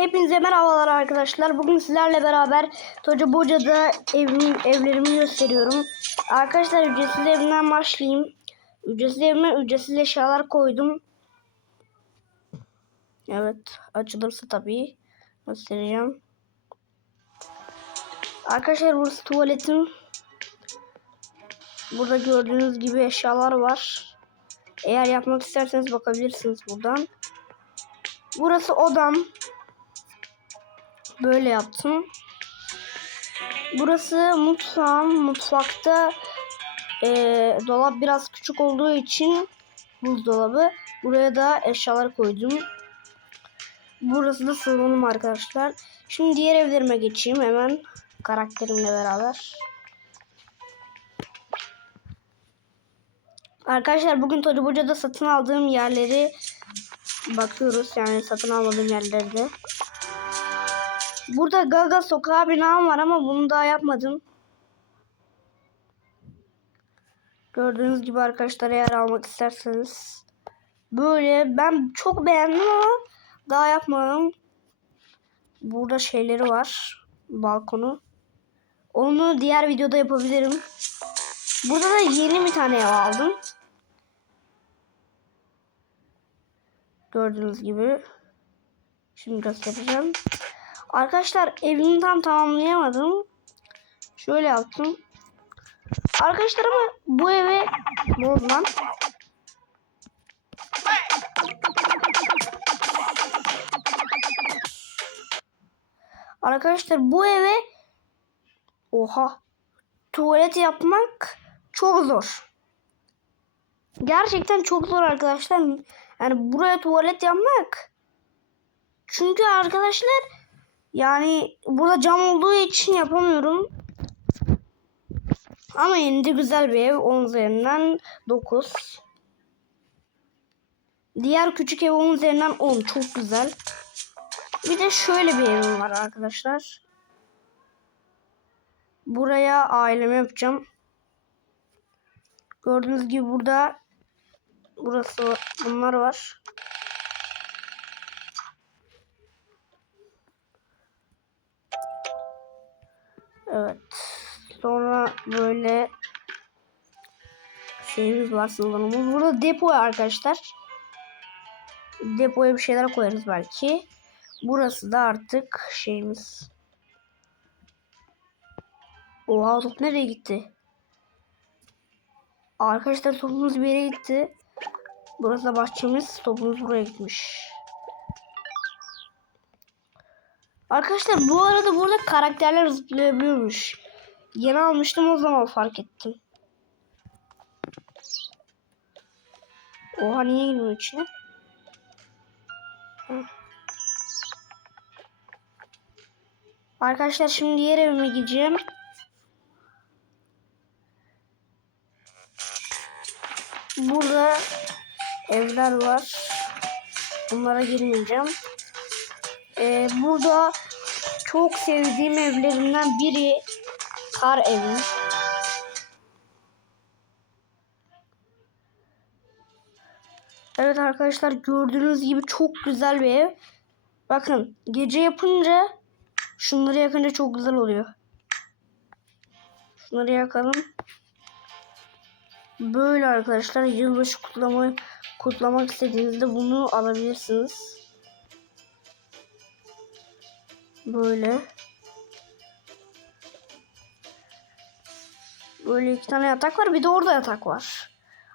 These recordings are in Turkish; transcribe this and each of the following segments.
Hepinize merhabalar arkadaşlar. Bugün sizlerle beraber Toca Boca'da evimi, evlerimi gösteriyorum. Arkadaşlar ücretsiz evimden başlayayım. Ücretsiz evime ücretsiz eşyalar koydum. Evet açılırsa tabii göstereceğim. Arkadaşlar burası tuvaletim. Burada gördüğünüz gibi eşyalar var. Eğer yapmak isterseniz bakabilirsiniz buradan. Burası odam. Böyle yaptım. Burası mutfağım. Mutfakta eee, dolap biraz küçük olduğu için buzdolabı. Buraya da eşyalar koydum. Burası da salonum arkadaşlar. Şimdi diğer evlerime geçeyim hemen karakterimle beraber. Arkadaşlar bugün Toca Boca'da satın aldığım yerleri bakıyoruz. Yani satın almadığım yerlerde. Burada Gaga Sokağı binam var ama bunu daha yapmadım. Gördüğünüz gibi arkadaşlar eğer almak isterseniz. Böyle ben çok beğendim ama daha yapmadım. Burada şeyleri var. Balkonu. Onu diğer videoda yapabilirim. Burada da yeni bir tane ev aldım. Gördüğünüz gibi. Şimdi göstereceğim. Arkadaşlar evimi tam tamamlayamadım. Şöyle yaptım. Arkadaşlar ama bu eve ne oldu lan? Arkadaşlar bu eve oha tuvalet yapmak çok zor. Gerçekten çok zor arkadaşlar. Yani buraya tuvalet yapmak. Çünkü arkadaşlar yani burada cam olduğu için yapamıyorum. Ama yine de güzel bir ev. 10 üzerinden 9. Diğer küçük ev 10 üzerinden 10. Çok güzel. Bir de şöyle bir evim var arkadaşlar. Buraya ailemi yapacağım. Gördüğünüz gibi burada burası bunlar var. Evet. Sonra böyle şeyimiz var salonumuz. Burada depo arkadaşlar. Depoya bir şeyler koyarız belki. Burası da artık şeyimiz. Oha top nereye gitti? Arkadaşlar topumuz bir yere gitti. Burası da bahçemiz. Topumuz buraya gitmiş. Arkadaşlar bu arada burada karakterler zıplayabiliyormuş. Yeni almıştım o zaman fark ettim. Oha niye girmiyor içine? Arkadaşlar şimdi diğer evime gideceğim. Burada evler var. Bunlara girmeyeceğim. Ee, burada çok sevdiğim evlerimden biri kar evi. Evet arkadaşlar gördüğünüz gibi çok güzel bir ev. Bakın gece yapınca şunları yakınca çok güzel oluyor. Şunları yakalım. Böyle arkadaşlar yılbaşı kutlama kutlamak istediğinizde bunu alabilirsiniz. Böyle. Böyle iki tane yatak var. Bir de orada yatak var.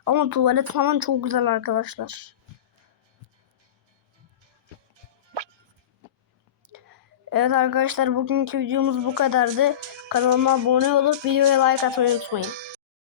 Ama tuvalet falan çok güzel arkadaşlar. Evet arkadaşlar bugünkü videomuz bu kadardı. Kanalıma abone olup videoya like atmayı unutmayın.